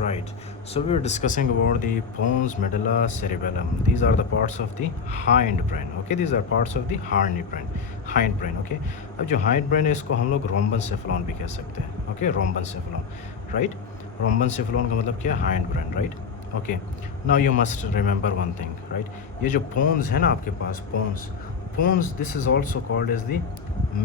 Right. So we were discussing about the pons, medulla, cerebellum. These are the parts of the hind brain. Okay, these are parts of the hind brain. Hind brain. Okay. अब जो hind brain है इसको हम लोग rhombencephalon भी कह सकते हैं. Okay, rhombencephalon. Right. Rhombencephalon का मतलब क्या है? Hind brain. Right. Okay. Now you must remember one thing. Right. ये जो pons है ना आपके पास pons. This is also called as the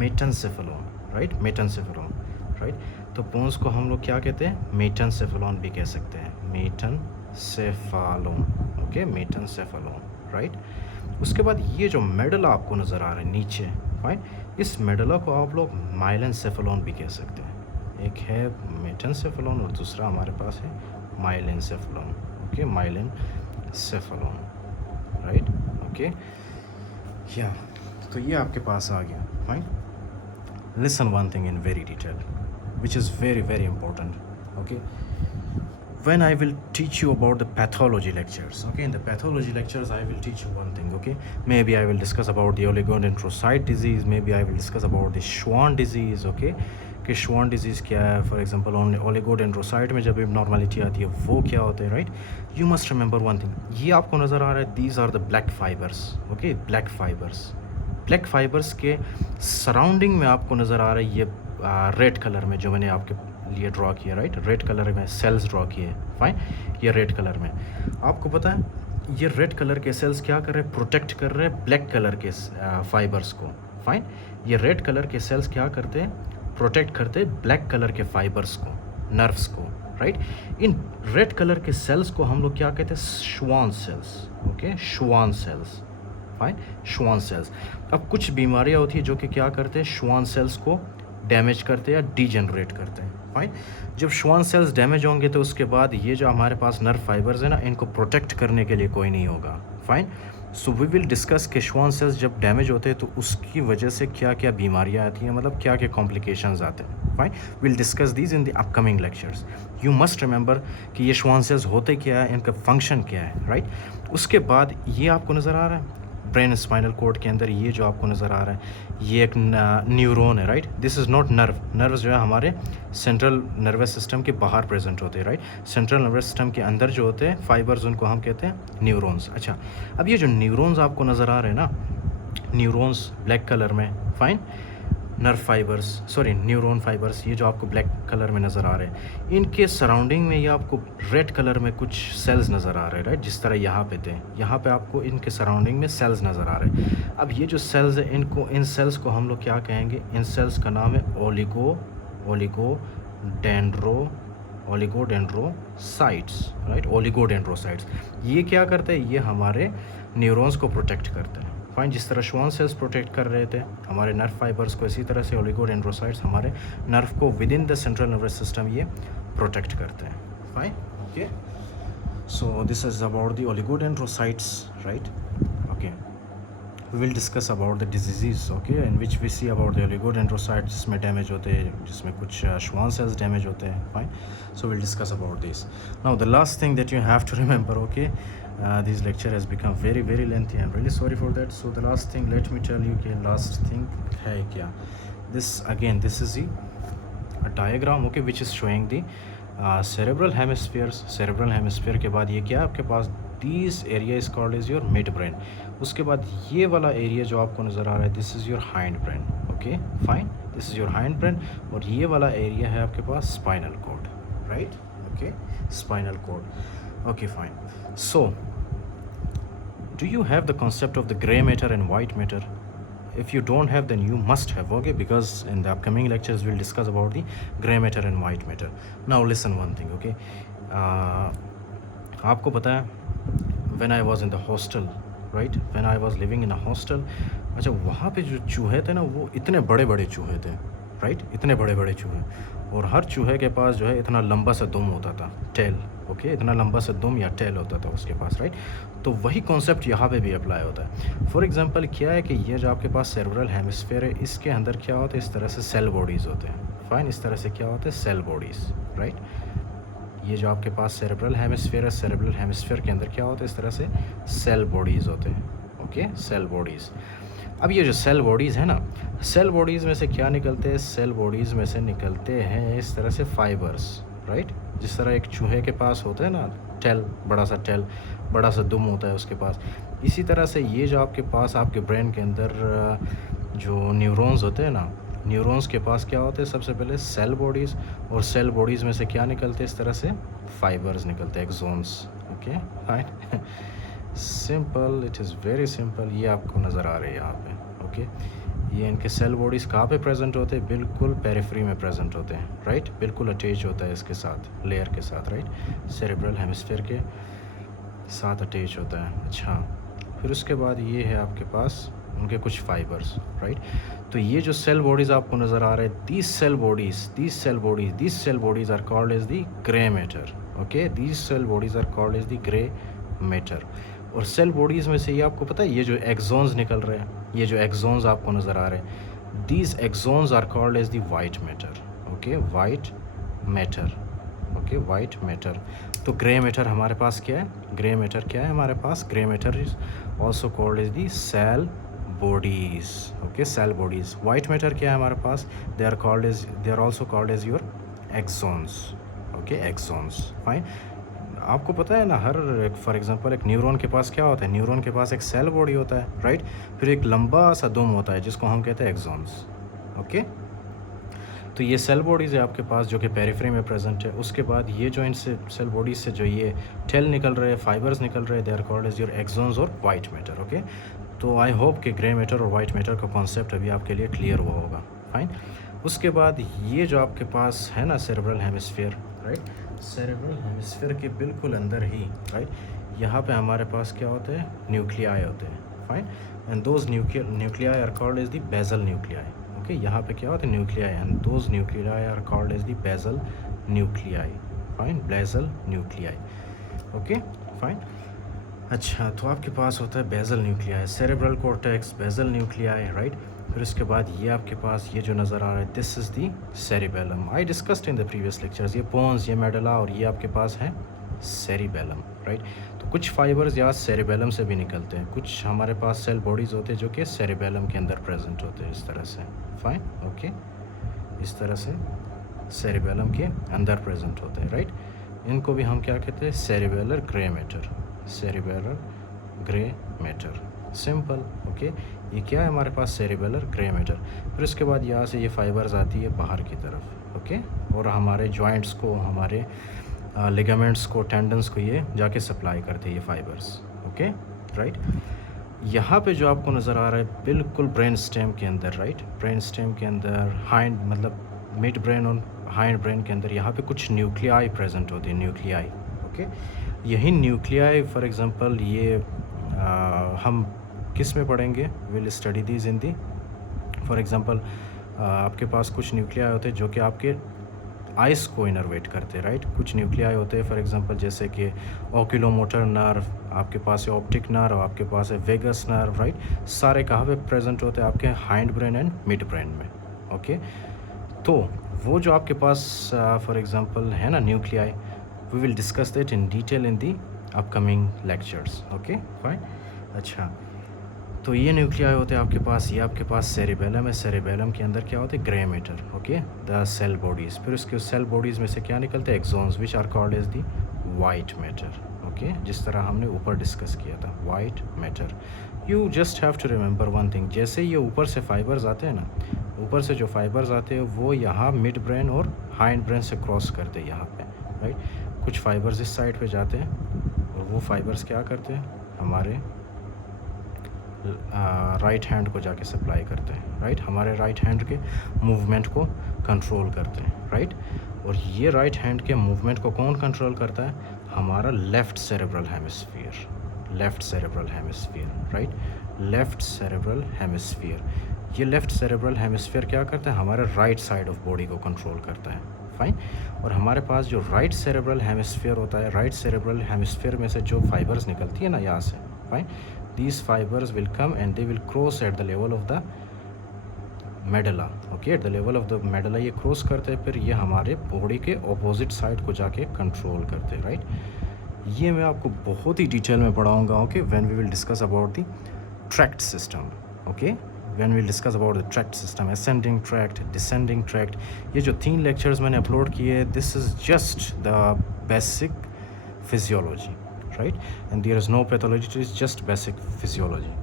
metencephalon. Right. Metencephalon. Right तो पोन्स को हम लोग क्या कहते हैं? मेटेनसेफेलॉन भी कह सकते हैं. मेटेनसेफालोन. ओके, मेटेनसेफेलॉन. राइट. उसके बाद ये जो मेडुला आपको नज़र आ रहा है नीचे, फाइन, इस मेडुला को आप लोग माइलेनसेफेलॉन भी कह सकते हैं. एक है मेटेनसेफेलॉन और दूसरा हमारे पास है माइलेनसेफेलॉन. ओके, माइलेनसेफेलॉन. राइट. ओके, या तो ये आपके पास आ गया. Fine. Listen one thing in very detail, which is very, very important. Okay, when I will teach you about the pathology lectures, okay, in the pathology lectures I will teach you one thing. Okay, maybe I will discuss about the oligodendrocyte disease, maybe I will discuss about the Schwann disease. Okay, कि Schwann disease क्या है, for example oligodendrocyte में जब abnormality आती है वो क्या होता है. right, you must remember one thing. ये आपको नज़र आ रहा है, these are the black fibers. okay, black fibers. Black fibres के सराउंडिंग में आपको नज़र आ रहा है ये रेड कलर में जो मैंने आपके लिए ड्रॉ किया. राइट, रेड कलर में सेल्स ड्रॉ किए. फाइन, ये रेड कलर में आपको पता है ये रेड कलर के सेल्स क्या कर रहे हैं? प्रोटेक्ट कर रहे हैं ब्लैक कलर के फाइबर्स को. फाइन, ये रेड कलर के सेल्स क्या करते हैं? प्रोटेक्ट करते हैं ब्लैक कलर के फाइबर्स को, नर्व्स को. राइट, इन रेड कलर के सेल्स को हम लोग क्या कहते हैं? Schwann cells. Okay, Schwann cells. Fine, Schwann cells. अब कुछ बीमारियां होती है जो कि क्या करते हैं? श्वान सेल्स को डैमेज करते हैं या डीजनरेट करते हैं. फाइन, जब श्वान सेल्स डैमेज होंगे तो उसके बाद ये जो हमारे पास नर्व फाइबर्स है ना, इनको प्रोटेक्ट करने के लिए कोई नहीं होगा. Fine, so we will discuss कि श्वान सेल्स जब डैमेज होते हैं तो उसकी वजह से क्या क्या बीमारियां आती हैं, मतलब क्या क्या कॉम्प्लिकेशंस आते हैं. Fine, will discuss these in the upcoming lectures. You must remember कि ये श्वान सेल्स होते क्या है, इनका फंक्शन क्या है. राइट, उसके बाद ये आपको नज़र आ रहा है ब्रेन स्पाइनल कोड के अंदर ये जो आपको नज़र आ रहा है ये एक न्यूरॉन है. Right, this is not nerve. Nerves जो है हमारे सेंट्रल नर्वस सिस्टम के बाहर प्रेजेंट होते हैं. राइट, सेंट्रल नर्वस सिस्टम के अंदर जो होते हैं फाइबर्स उनको हम कहते हैं न्यूरॉन्स. अच्छा, अब ये जो न्यूरॉन्स आपको नज़र आ रहे हैं ना, न्यूरॉन्स ब्लैक कलर में, fine, nerve fibres, sorry neuron fibres, ये जो आपको ब्लैक कलर में नज़र आ रहे हैं, इनके सराउंडिंग में ये आपको रेड कलर में कुछ सेल्स नज़र आ रहे हैं. राइट, जिस तरह यहाँ पे थे, यहाँ पे आपको इनके सराउंडिंग में सेल्स नज़र आ रहे हैं. अब ये जो सेल्स है इन सेल्स को हम लोग क्या कहेंगे? इन सेल्स का नाम है ओलिगोडेंड्रोसाइट्स. Right, oligodendrocytes. ये क्या करते हैं? ये हमारे न्यूरॉन्स को प्रोटेक्ट करते हैं. फाइन, जिस तरह श्वान सेल्स प्रोटेक्ट कर रहे थे हमारे नर्व फाइबर्स को, इसी तरह से ओलिगोडेंड्रोसाइट्स हमारे नर्व को within the central nervous system ये प्रोटेक्ट करते हैं. Fine, okay, so this is about the oligodendrocytes. Right, okay, we will discuss about the disease. Okay, in which we see about the oligodendrocytes जिसमें damage होते हैं, जिसमें कुछ Schwann cells damage होते हैं. Fine, so will discuss about this. Now the last thing that you have to remember. Okay, this lecture has become very, very lengthy. I'm really sorry for that. So the last thing, let me tell you कि last thing है क्या? This again, this is a diagram, okay, which is showing the cerebral hemispheres. Cerebral hemisphere के बाद ये क्या है आपके पास? This area is called as your midbrain. उसके बाद ये वाला area जो आपको नज़र आ रहा है, this is your hindbrain. Okay, fine. This is your hindbrain. और ये वाला area है आपके पास spinal cord. Right? Okay, spinal cord. Okay, fine. So, do you have the concept of the gray matter and white matter? If you don't have, then you must have, okay, because in the upcoming lectures we'll discuss about the gray matter and white matter. Now listen one thing, okay, आपको पता है when I was in the hostel, right, when I was living in a hostel, अच्छा वहाँ पे जो चूहे थे ना वो इतने बड़े बड़े चूहे थे. राइट, इतने बड़े बड़े चूहे, और हर चूहे के पास जो है इतना लंबा सा दुम होता था, टेल. ओके, इतना लंबा सा दुम या टेल होता था उसके पास. राइट, तो वही कॉन्सेप्ट यहाँ पे भी अप्लाई होता है. फॉर एग्जांपल क्या है कि ये जो आपके पास सेरेब्रल हेमिस्फीयर है, इसके अंदर क्या होता है? इस तरह से सेल बॉडीज़ होते हैं. फाइन, इस तरह से क्या होता है? Cell bodies. राइट, ये जो आपके पास सेरेब्रल हेमिस्फीयर है, सेरेब्रल हेमिस्फीयर के अंदर क्या होता है? इस तरह से सेल बॉडीज़ होते हैं. Okay, cell bodies. अब ये जो सेल बॉडीज़ है ना, सेल बॉडीज़ में से क्या निकलते हैं? सेल बॉडीज़ में से निकलते हैं इस तरह से फाइबर्स. राइट, जिस तरह एक चूहे के पास होता है ना टेल, बड़ा सा दुम होता है उसके पास, इसी तरह से ये जो आपके पास आपके ब्रेन के अंदर जो न्यूरॉन्स होते हैं ना, न्यूरॉन्स के पास क्या होते हैं, सबसे पहले सेल बॉडीज़, और सेल बॉडीज़ में से क्या निकलते हैं, इस तरह से फाइबर्स निकलते हैं, exons. Okay fine, simple, it is very simple. ये आपको नज़र आ रही है यहाँ पे। ओके, ये इनके सेल बॉडीज़ कहाँ पे प्रेजेंट होते हैं, बिल्कुल पेरिफेरी में प्रेजेंट होते हैं, राइट, बिल्कुल अटैच होता है इसके साथ, लेयर के साथ, राइट, सेरेब्रल हेमिस्फीयर के साथ अटैच होता है। अच्छा, फिर उसके बाद ये है आपके पास उनके कुछ फाइबर्स, राइट। तो ये जो सेल बॉडीज़ आपको नज़र आ रहे हैं, these cell bodies are called as the grey matter. Okay, these cell bodies are called as the grey matter. और सेल बॉडीज़ में से ये आपको पता है, ये जो एक्सोन्स निकल रहे हैं, ये जो एक्सोन्स आपको नज़र आ रहे हैं, these axons are called as the white matter. Okay, white matter. Okay, white matter. तो ग्रे मैटर हमारे पास क्या है, ग्रे मैटर क्या है हमारे पास, grey matter is also called as the cell bodies. Okay, cell bodies. White matter क्या है हमारे पास, they are also called as your axons. Okay, axons, fine. आपको पता है ना, हर फॉर एग्जांपल एक न्यूरॉन के पास क्या होता है, न्यूरॉन के पास एक सेल बॉडी होता है, राइट, फिर एक लंबा सा दुम होता है जिसको हम कहते हैं एक्सोन्स। ओके, तो ये सेल बॉडीज़ है आपके पास जो कि पेरिफेरी में प्रेजेंट है। उसके बाद ये जो इनसे सेल बॉडीज़ से जो ये टेल निकल रहे हैं, फाइबर्स निकल रहे हैं, they are called as your axons और वाइट मैटर। ओके, तो आई होप कि ग्रे मैटर और वाइट मैटर का कॉन्सेप्ट अभी आपके लिए क्लियर हुआ होगा, फाइन। उसके बाद ये जो आपके पास है ना cerebral hemisphere, right, cerebral hemisphere के बिल्कुल अंदर ही, राइट, यहाँ पे हमारे पास क्या होते हैं, न्यूक्लियाई होते हैं, fine, and those nuclei are called as the basal nuclei. Okay, यहाँ पे क्या होते हैं, nuclei, and those nuclei are called as the basal nuclei, fine, basal nuclei. Okay, fine. अच्छा, तो आपके पास होता है basal nuclei, cerebral cortex, basal nuclei, right. फिर उसके बाद ये आपके पास ये जो नज़र आ रहा है, this is the cerebellum. I discussed in the previous lectures, ये पोन्स, ये मेडुला, और ये आपके पास है सेरिबेलम, राइट। तो कुछ फाइबर्स यहाँ सेरिबेलम से भी निकलते हैं, कुछ हमारे पास सेल बॉडीज़ होते हैं जो कि सेरिबेलम के अंदर प्रेजेंट होते हैं, इस तरह से, फाइन। ओके, इस तरह से सेरिबेलम के अंदर प्रेजेंट होते हैं, राइट। इनको भी हम क्या कहते हैं, cerebellar grey matter, cerebellar grey matter, simple. Okay, ये क्या है हमारे पास, सेरिबेलर ग्रे मैटर। फिर उसके बाद यहाँ से ये फाइबर्स आती है बाहर की तरफ, ओके, और हमारे जॉइंट्स को, हमारे लिगामेंट्स को, टेंडन्स को ये जाके सप्लाई करते हैं ये फाइबर्स। Okay, right. यहाँ पे जो आपको नज़र आ रहा है बिल्कुल ब्रेन स्टेम के अंदर, राइट, ब्रेन स्टेम के अंदर, हाइंड मतलब मिड ब्रेन और हाइंड ब्रेन के अंदर यहाँ पे कुछ न्यूक्लियाई प्रेजेंट होती है, न्यूक्लियाई। ओके, यही न्यूक्लियाई फॉर एग्जांपल ये हम किस में पढ़ेंगे, will study these in the, for example आपके पास कुछ न्यूक्लियाई होते हैं जो कि आपके आइस को इनर्वेट करते हैं, राइट। कुछ न्यूक्लियाई होते हैं फॉर एग्जांपल जैसे कि ओक्यूलोमोटर नर्व, आपके पास है ऑप्टिक नर्व, आपके पास है वेगस नर्व, राइट। सारे कहाँ पे प्रेजेंट होते हैं, आपके hind brain and mid brain में। ओके, तो वो जो आपके पास फॉर एग्जांपल है ना nuclei, we will discuss that in detail in the upcoming lectures. Okay, fine. अच्छा, तो ये न्यूक्लियाई होते हैं आपके पास, ये आपके पास सेरिबेलम है, सेरिबेलम के अंदर क्या होते हैं, grey matter. Okay, the cell bodies. फिर उसके सेल बॉडीज़ में से क्या निकलते हैं, axons, which are called as the white matter. Okay, जिस तरह हमने ऊपर डिस्कस किया था, white matter. You just have to remember one thing, जैसे ये ऊपर से फाइबर्स आते हैं ना, ऊपर से जो फाइबर्स आते हैं वो यहाँ मिड ब्रेन और हाइंड ब्रेन से क्रॉस करते हैं यहाँ पे, राइट। कुछ फाइबर्स इस साइड पे जाते हैं और वो फाइबर्स क्या करते हैं, हमारे राइट हैंड को जाके सप्लाई करते हैं, राइट, हमारे राइट हैंड के मूवमेंट को कंट्रोल करते हैं, राइट। और ये राइट हैंड के मूवमेंट को कौन कंट्रोल करता है, हमारा left cerebral hemisphere, left cerebral hemisphere, right, left cerebral hemisphere. ये लेफ़्ट सेरेब्रल हेमिस्फीयर क्या करता है, हमारे राइट साइड ऑफ बॉडी को कंट्रोल करता है, फाइन। और हमारे पास जो राइट सेरेब्रल हेमिस्फीयर होता है, राइट सेरेब्रल हेमिस्फीयर में से जो फाइबर्स निकलती है ना यहाँ से, fine, these fibers will come and they will cross at the level of the medulla. Okay, at the level of the medulla ये क्रॉस करते हैं, फिर ये हमारे बॉडी के ऑपोजिट साइड को जाके कंट्रोल करते हैं, राइट। ये मैं आपको बहुत ही डिटेल में पढ़ाऊँगा, okay, when we will discuss about the tract system. Okay, when we discuss about the tract system, ascending tract, descending tract, ये जो 3 लेक्चर्स मैंने अपलोड किए, this is just the basic physiology, right? And there is no pathology, it is just basic physiology.